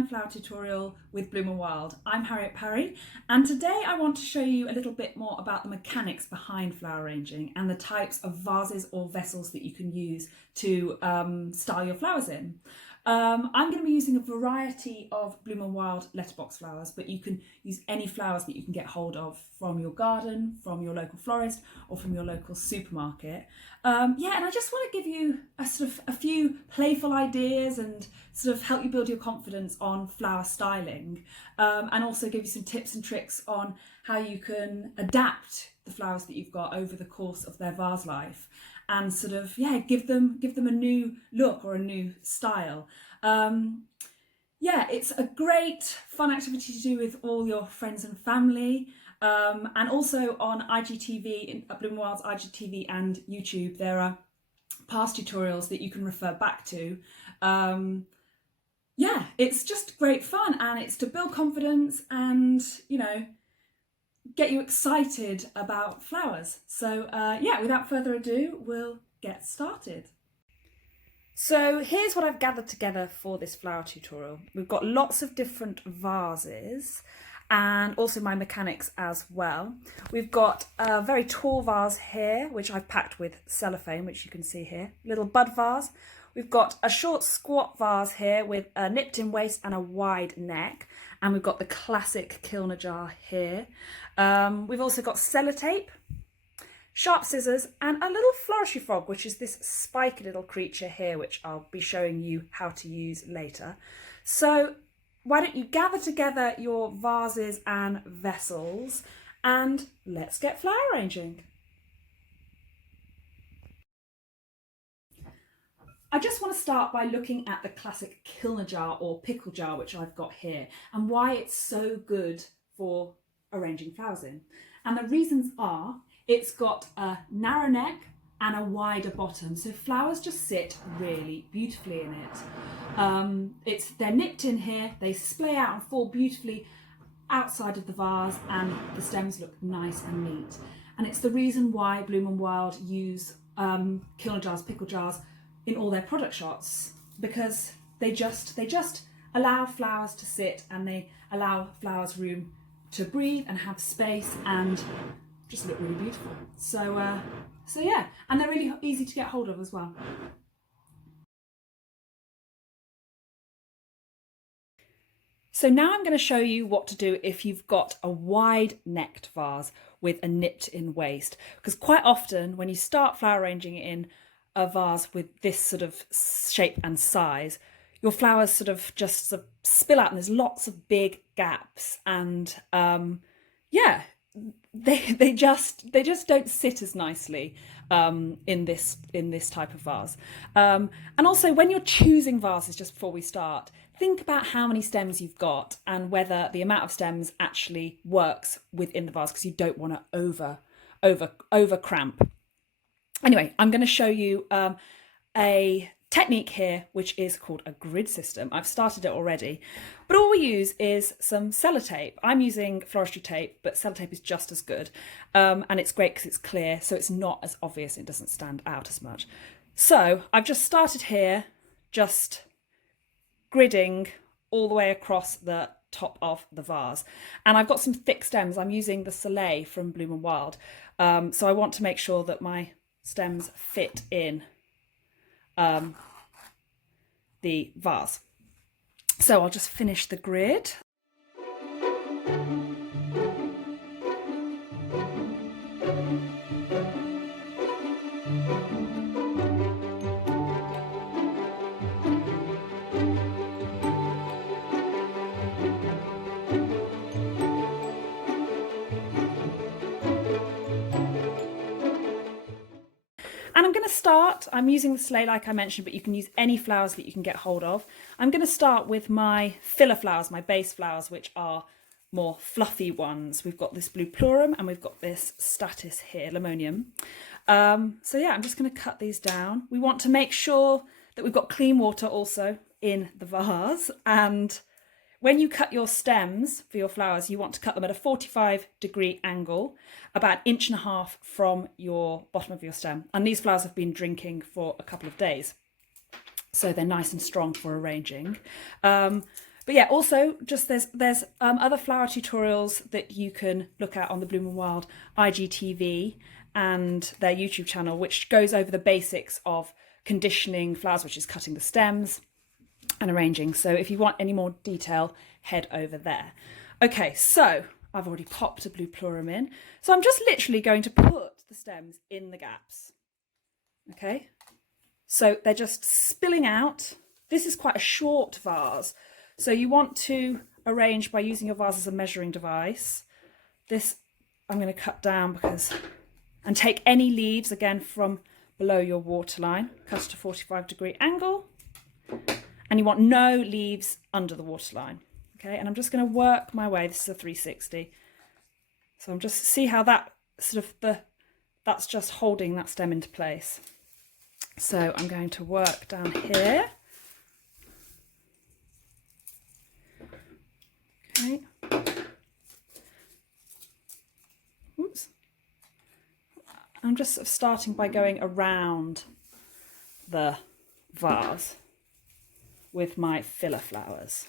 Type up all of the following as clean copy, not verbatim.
online flower tutorial with Bloom and Wild. I'm Harriet Parry, and today I want to show you a little bit more about the mechanics behind flower arranging and the types of vases or vessels that you can use to style your flowers in. I'm going to be using a variety of Bloom and Wild letterbox flowers, but you can use any flowers that you can get hold of from your garden, from your local florist, or from your local supermarket. And I just want to give you a few playful ideas and sort of help you build your confidence on flower styling, and also give you some tips and tricks on how you can adapt the flowers that you've got over the course of their vase life, and sort of give them a new look or a new style. It's a great fun activity to do with all your friends and family, and also on IGTV, in Bloom and Wild's IGTV and YouTube, there are past tutorials that you can refer back to. It's just great fun, and it's to build confidence and get you excited about flowers. So without further ado, we'll get started. So here's what I've gathered together for this flower tutorial. We've got lots of different vases and also my mechanics as well. We've got a very tall vase here, which I've packed with cellophane, which you can see here, little bud vase. We've got a short squat vase here with a nipped in waist and a wide neck. And we've got the classic kilner jar here. We've also got sellotape, sharp scissors, and a little floristry frog, which is this spiky little creature here, which I'll be showing you how to use later. So why don't you gather together your vases and vessels and let's get flower arranging. I just want to start by looking at the classic kilner jar or pickle jar, which I've got here, and why it's so good for arranging flowers in. And the reasons are, it's got a narrow neck and a wider bottom, so flowers just sit really beautifully in it. They're nipped in here, they splay out and fall beautifully outside of the vase, and the stems look nice and neat. And it's the reason why Bloom and Wild use kilner jars, pickle jars in all their product shots, because they just allow flowers to sit, and they allow flowers room to breathe and have space and just look really beautiful. So and they're really easy to get hold of as well. So now I'm going to show you what to do if you've got a wide necked vase with a nipped in waist, because quite often when you start flower arranging in a vase with this sort of shape and size, your flowers sort of spill out, and there's lots of big gaps, and they just don't sit as nicely in this type of vase. And also, when you're choosing vases, just before we start, think about how many stems you've got and whether the amount of stems actually works within the vase, because you don't want to over cramp. Anyway, I'm going to show you a technique here, which is called a grid system. I've started it already, but all we use is some sellotape. I'm using floristry tape, but sellotape is just as good. And it's great because it's clear, so it's not as obvious, it doesn't stand out as much. So I've just started here, just gridding all the way across the top of the vase. And I've got some thick stems. I'm using the Soleil from Bloom and Wild. So I want to make sure that my stems fit in the vase. So I'll just finish the grid. And I'm going to start, I'm using the Soleil like I mentioned, but you can use any flowers that you can get hold of. I'm going to start with my filler flowers, my base flowers, which are more fluffy ones. We've got this blue plurum and we've got this status here, limonium. I'm just going to cut these down. We want to make sure that we've got clean water also in the vase, and when you cut your stems for your flowers, you want to cut them at a 45-degree angle, about 1.5 inches from your bottom of your stem. And these flowers have been drinking for a couple of days, so they're nice and strong for arranging. But yeah, also just there's other flower tutorials that you can look at on the Bloom and Wild IGTV and their YouTube channel, which goes over the basics of conditioning flowers, which is cutting the stems and arranging. So if you want any more detail, head over there. Okay, so I've already popped a blue plurum in. So I'm just literally going to put the stems in the gaps. Okay, so they're just spilling out. This is quite a short vase, so you want to arrange by using your vase as a measuring device. This I'm going to cut down and take any leaves again from below your waterline, cut at a 45-degree angle, and you want no leaves under the waterline. Okay, and I'm just going to work my way. This is a 360. So I'm just see how that that's just holding that stem into place. So I'm going to work down here. Okay. Oops. I'm just sort of starting by going around the vase with my filler flowers.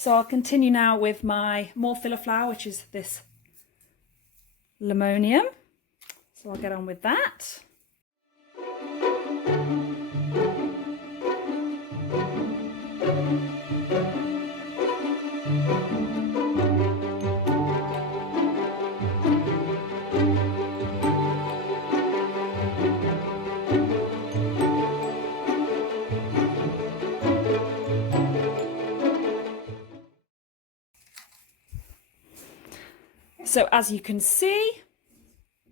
So I'll continue now with my more filler flower, which is this lemonium. So I'll get on with that. So as you can see,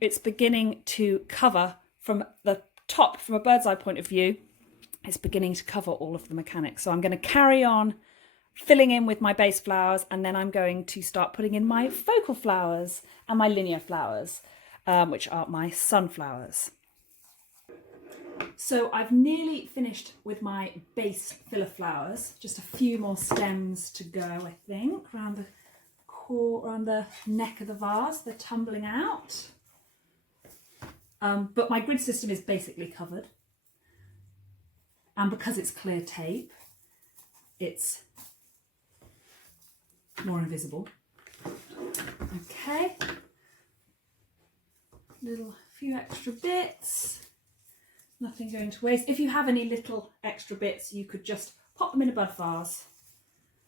it's beginning to cover from the top, from a bird's eye point of view, it's beginning to cover all of the mechanics. So I'm going to carry on filling in with my base flowers, and then I'm going to start putting in my focal flowers and my linear flowers, which are my sunflowers. So I've nearly finished with my base filler flowers, just a few more stems to go, I think, around the neck of the vase. They're tumbling out. But my grid system is basically covered. And because it's clear tape, it's more invisible. Okay. Few extra bits. Nothing going to waste. If you have any little extra bits, you could just pop them in a bud vase,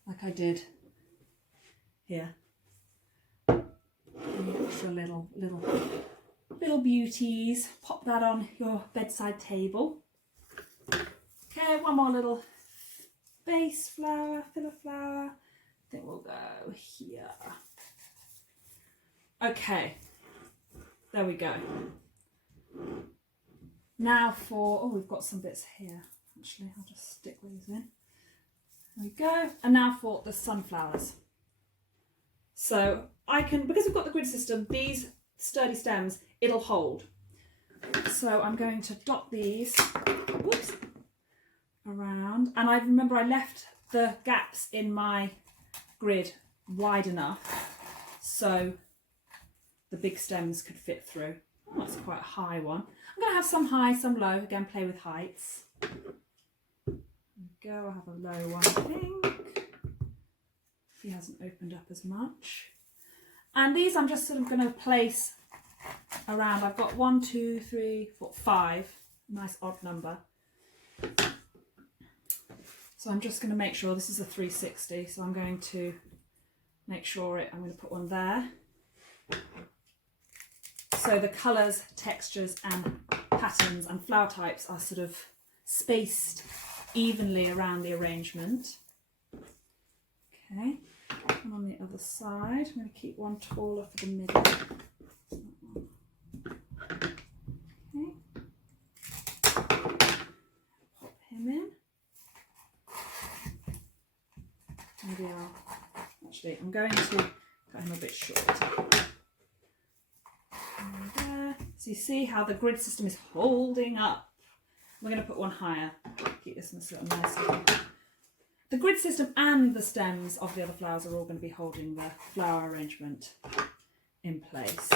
like I did here. Any extra little beauties. Pop that on your bedside table. Okay, one more little base flower, filler flower. I think we'll go here. Okay, there we go. Now we've got some bits here. Actually, I'll just stick these in. There we go. And now for the sunflowers. So because we've got the grid system, these sturdy stems, it'll hold. So I'm going to dot these, whoops, around. And I remember I left the gaps in my grid wide enough so the big stems could fit through. Oh, that's quite a high one. I'm going to have some high, some low. Again, play with heights. There we go. I'll have a low one, I think. He hasn't opened up as much. And these I'm just sort of going to place around. I've got 1, 2, 3, 4, 5. Nice odd number. So I'm just going to make sure this is a 360. So I'm going to make sure I'm going to put one there. So the colours, textures and patterns and flower types are sort of spaced evenly around the arrangement. Okay, and on the other side, I'm going to keep one taller for the middle. Okay, pop him in. Maybe I'm going to cut him a bit shorter. There. So you see how the grid system is holding up. We're going to put one higher. Keep this one sort of nicely. The grid system and the stems of the other flowers are all going to be holding the flower arrangement in place.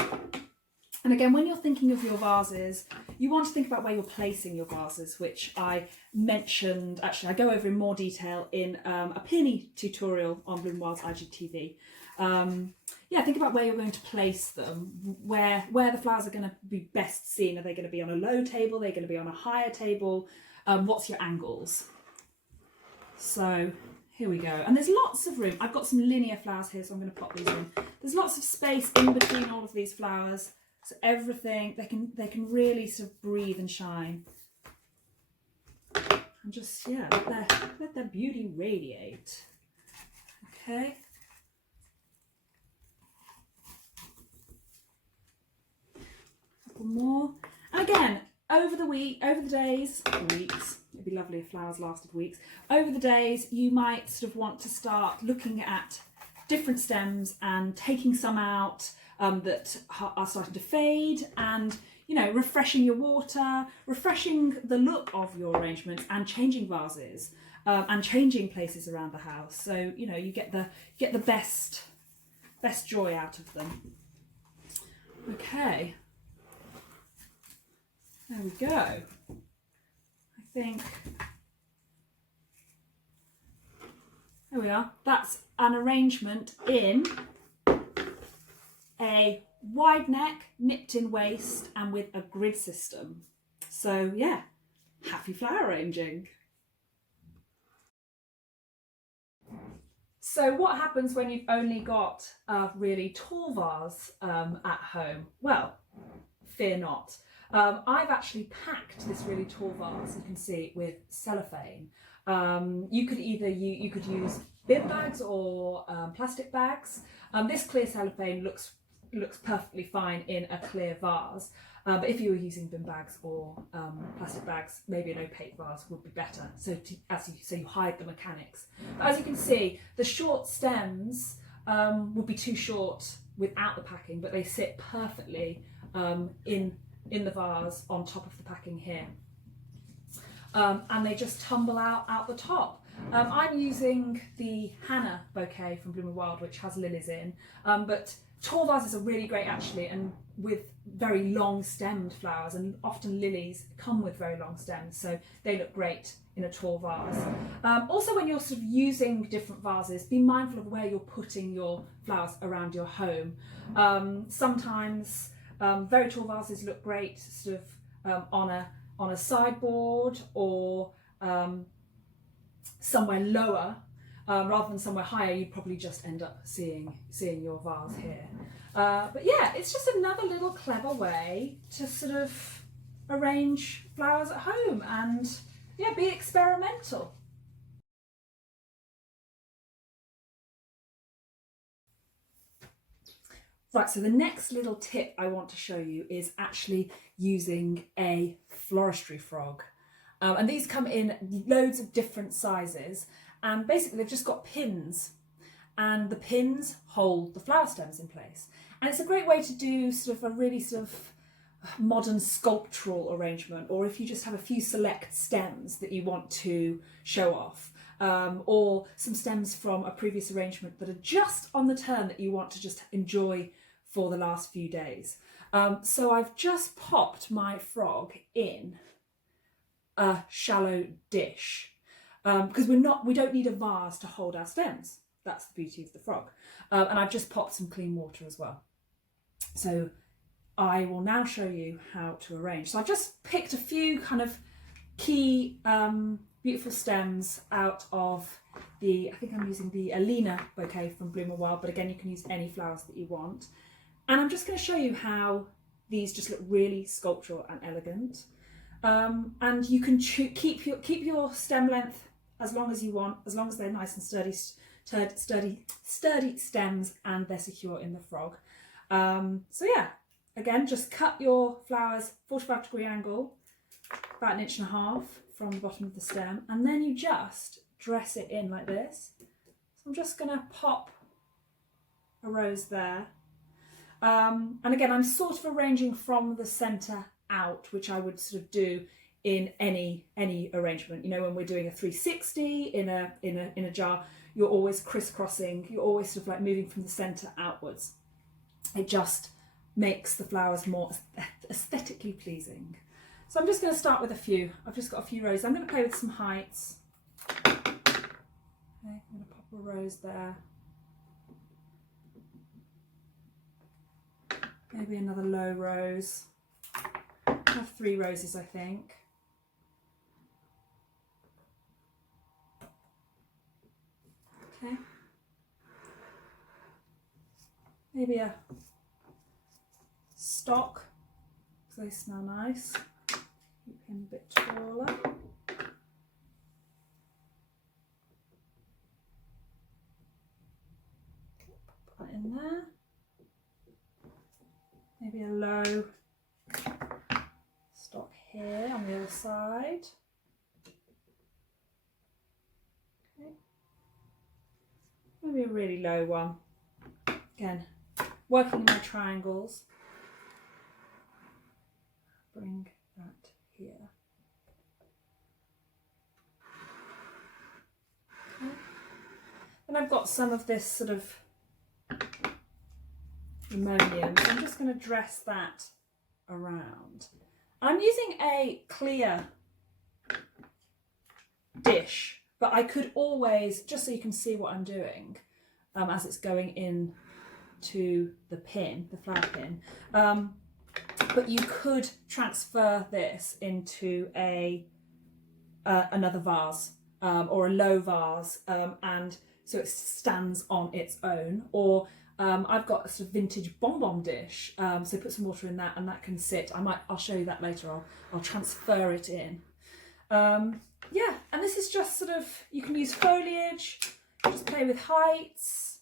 And again, when you're thinking of your vases, you want to think about where you're placing your vases, which I mentioned, actually I go over in more detail in a peony tutorial on Bloom Wild's IGTV. Yeah, think about where you're going to place them, where the flowers are going to be best seen. Are they going to be on a low table? Are they going to be on a higher table? What's your angles? So here we go. And there's lots of room. I've got some linear flowers here, so I'm going to pop these in. There's lots of space in between all of these flowers. So everything, they can really sort of breathe and shine. And just, yeah, let their beauty radiate. Okay. A couple more. And again, over the days, weeks, it'd be lovely if flowers lasted weeks. Over the days, you might sort of want to start looking at different stems and taking some out that are starting to fade, and refreshing your water, refreshing the look of your arrangements, and changing vases and changing places around the house. So you get the best joy out of them. Okay, there we go. I think there we are. That's an arrangement in a wide neck, nipped in waist, and with a grid system. So yeah, happy flower arranging. So what happens when you've only got a really tall vase at home? Well, fear not. I've actually packed this really tall vase, you can see, with cellophane. You could use bin bags or plastic bags. This clear cellophane looks perfectly fine in a clear vase, but if you were using bin bags or plastic bags, maybe an opaque vase would be better, so you hide the mechanics. But as you can see, the short stems would be too short without the packing, but they sit perfectly in the vase on top of the packing here, and they just tumble out the top. I'm using the Hannah bouquet from Bloom Wild, which has lilies in, but tall vases are really great actually, and with very long stemmed flowers, and often lilies come with very long stems, so they look great in a tall vase. Also, when you're sort of using different vases, be mindful of where you're putting your flowers around your home. Sometimes very tall vases look great sort of on a sideboard or somewhere lower. Rather than somewhere higher, you'd probably just end up seeing your vase here. But yeah, it's just another little clever way to sort of arrange flowers at home and yeah, be experimental. Right, so the next little tip I want to show you is actually using a floristry frog. And these come in loads of different sizes. And basically they've just got pins, and the pins hold the flower stems in place. And it's a great way to do sort of a really sort of modern sculptural arrangement, or if you just have a few select stems that you want to show off, or some stems from a previous arrangement that are just on the turn that you want to just enjoy for the last few days. So I've just popped my frog in a shallow dish. Because we don't need a vase to hold our stems. That's the beauty of the frog. And I've just popped some clean water as well. So I will now show you how to arrange. So I've just picked a few kind of key beautiful stems out of I think I'm using the Elena bouquet from Bloom Wild, but again, you can use any flowers that you want. And I'm just going to show you how these just look really sculptural and elegant. And you can keep your stem length as long as you want, as long as they're nice and sturdy stems and they're secure in the frog. So yeah, again, just cut your flowers 45-degree angle, about 1.5 inches from the bottom of the stem, and then you just dress it in like this. So I'm just going to pop a rose there. And again, I'm sort of arranging from the centre out, which I would sort of do in any arrangement. You know, when we're doing a 360 in a jar, you're always crisscrossing, you're always sort of like moving from the centre outwards. It just makes the flowers more aesthetically pleasing. So I'm just going to start with a few. I've just got a few roses. I'm going to play with some heights. Okay, I'm going to pop a rose there. Maybe another low rose. I have 3 roses, I think. Okay. Maybe a stock, because they smell nice. Keep him a bit taller. Put that in there. Maybe a low stock here on the other side. Okay. Maybe a really low one. Again, working in my triangles. Bring that here. Okay. And I've got some of this sort of ammonium, so I'm just going to dress that around. I'm using a clear dish, but I could always, just so you can see what I'm doing as it's going in to the pin, the flower pin, but you could transfer this into another vase or a low vase, and so it stands on its own, or I've got a sort of vintage bonbon dish, so put some water in that and that can sit. I'll show you that later. I'll transfer it in. Yeah, and this is just sort of, you can use foliage, just play with heights.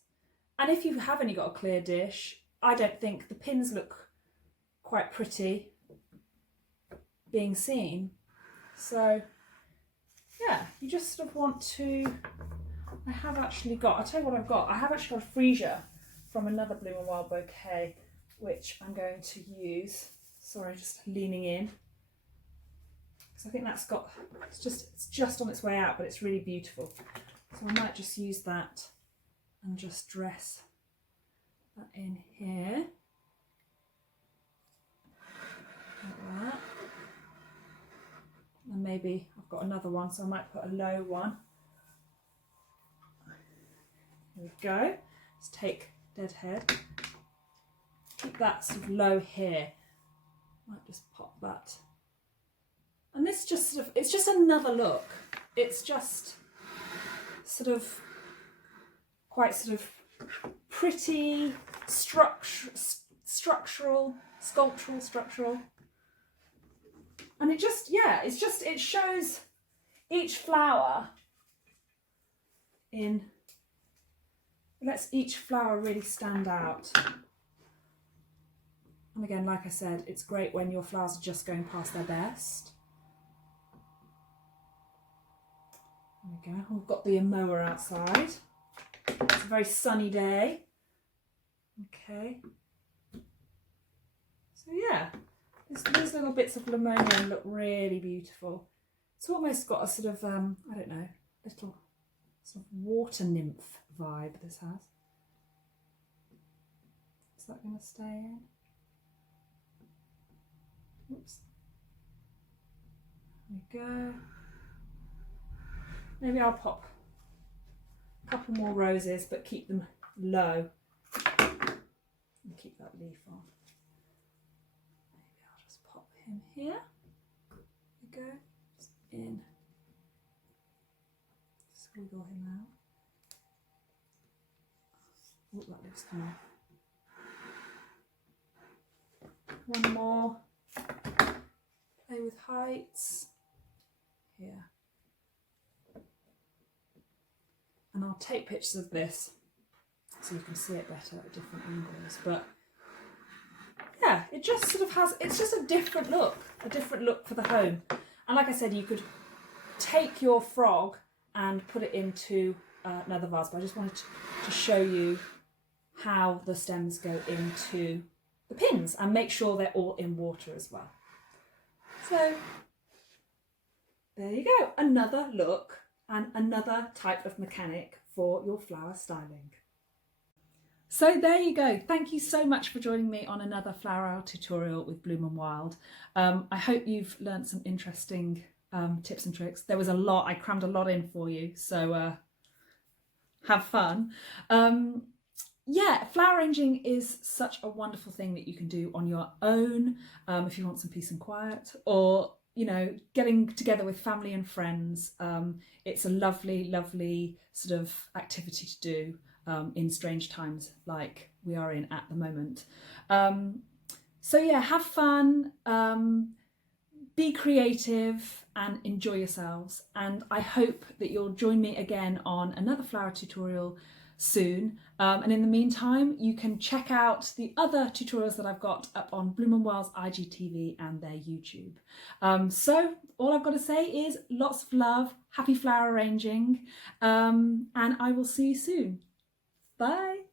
And if you have only got a clear dish, I don't think the pins look quite pretty being seen. So yeah, you just sort of want to, I'll tell you what I've got. I have actually got a freesia from another Bloom and Wild bouquet, which I'm going to use. Sorry, just leaning in. Because I think that's got, it's just on its way out, but it's really beautiful. So I might just use that and just dress that in here. Like that. And maybe I've got another one, so I might put a low one. There we go. Let's take dead head. Keep that sort of low here. Might just pop that. And this just sort of, it's just another look. It's just sort of quite sort of pretty, structural, sculptural. And it just, yeah, it shows each flower in, lets each flower really stand out. And again, like I said, it's great when your flowers are just going past their best. There we go. We've got the amoa outside. It's a very sunny day. Okay. So yeah, these little bits of limonium look really beautiful. It's almost got a sort of, I don't know, little sort of water nymph vibe this has. Is that going to stay in? Oops. There we go. Maybe I'll pop a couple more roses, but keep them low. And keep that leaf on. Maybe I'll just pop him here. There we go. Just in. Squiggle him out. Oh, that looks kind of. One more. Play with heights. Here. And I'll take pictures of this so you can see it better at different angles. But yeah, it just sort of has, it's just a different look for the home. And like I said, you could take your frog and put it into another vase, but I just wanted to show you how the stems go into the pins, and make sure they're all in water as well. So there you go, another look and another type of mechanic for your flower styling. So there you go. Thank you so much for joining me on another flower hour tutorial with Bloom and Wild. I hope you've learned some interesting tips and tricks. There was a lot, I crammed a lot in for you, so have fun. Yeah, flower arranging is such a wonderful thing that you can do on your own if you want some peace and quiet, or you know, getting together with family and friends. It's a lovely, lovely sort of activity to do in strange times like we are in at the moment. So yeah, have fun, be creative and enjoy yourselves. And I hope that you'll join me again on another flower tutorial soon. And in the meantime, you can check out the other tutorials that I've got up on Bloom and Wild's IGTV and their YouTube. So all I've got to say is lots of love, happy flower arranging, and I will see you soon. Bye.